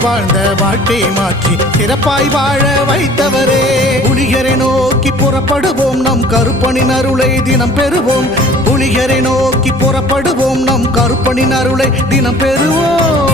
வாழ்ந்த வாழ்க்கையை மாற்றி சிறப்பாய் வாழ வைத்தவரே. புலிகரை நோக்கி புறப்படுவோம், நம் கருப்பனின் அருளை தினம் பெறுவோம். புலிகரை நோக்கி புறப்படுவோம், நம் கருப்பனின் அருளை தினம் பெறுவோம்.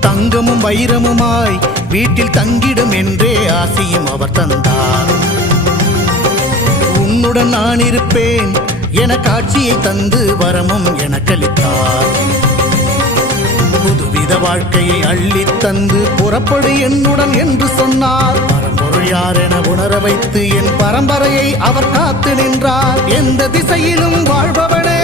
தங்கமும் வைரமுமாய் வீட்டில் தங்கிடும் என்றே ஆசையும் அவர் தந்தார். உன்னுடன் நான் இருப்பேன் என காட்சியை தந்து வரமும் எனக்களித்தார். புதுவித வாழ்க்கையை அள்ளித் தந்து புறப்படு என்னுடன் என்று சொன்னார். பரம்பொருள் யார் என உணர வைத்து என் பரம்பரையை அவர் காத்து நின்றார். எந்த திசையிலும் வாழ்பவனே,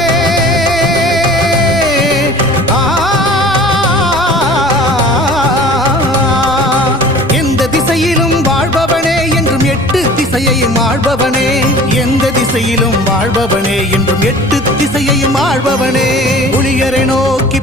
வாழ்பவனே என்றும் எட்டு திசையையும் ஆள்பவனே. எந்த திசையிலும் வாழ்பவனே என்றும் எட்டு திசையையும் ஆள்பவனே. புலிகரை நோக்கி